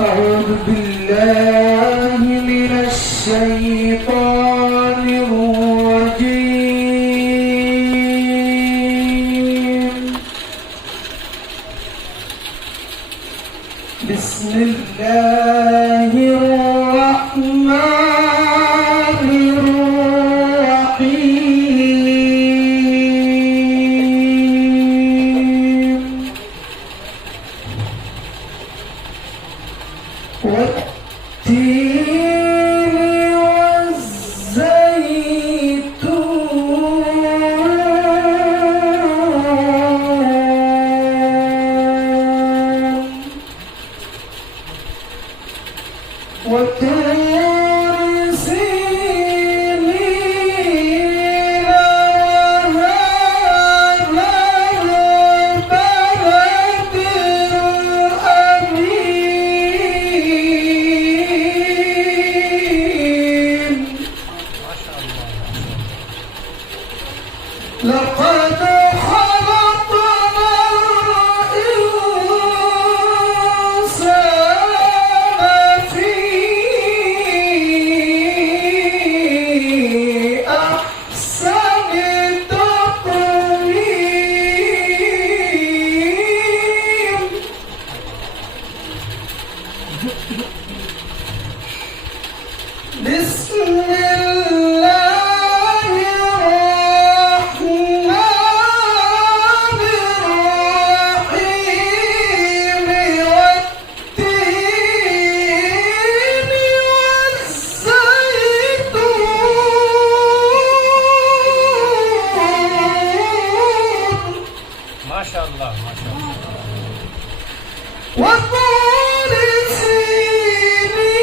أعوذ بالله من الشيطان الرجيم. بسم الله الرحمن الرحيم. والتين والزيتون وطور سينين وهذا البلد الأمين. لقد خلقنا الإنسان في أحسن تقويم. بسم الله الرحمن الرحيم. والتين والزيتون ما شاء الله ما شاء الله. وطور سينين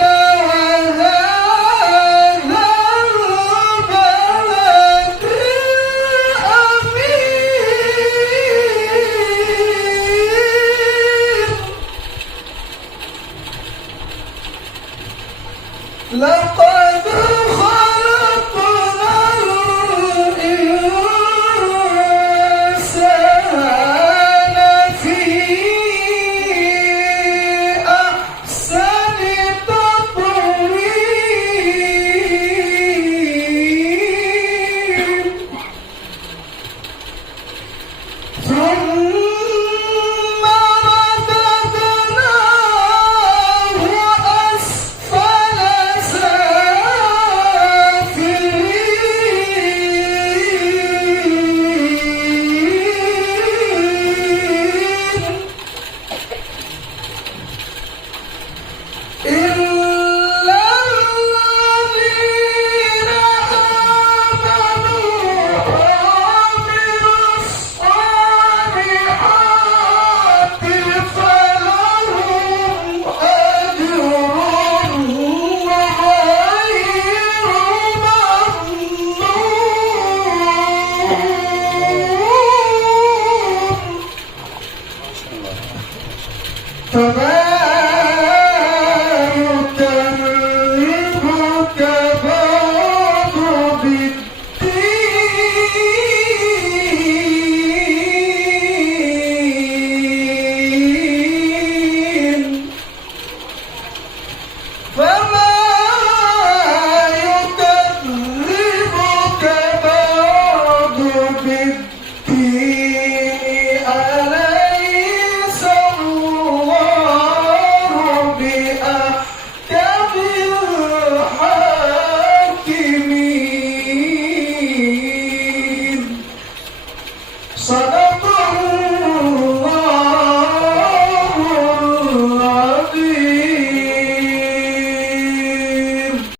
وهذا البلد الأمين. لقد خلقنا الإنسان في أحسن تقويم. ثم رددناه أسفل سافلين. إلا الذين آمنوا وعملوا الصالحات فلهم أجر غير ممنون.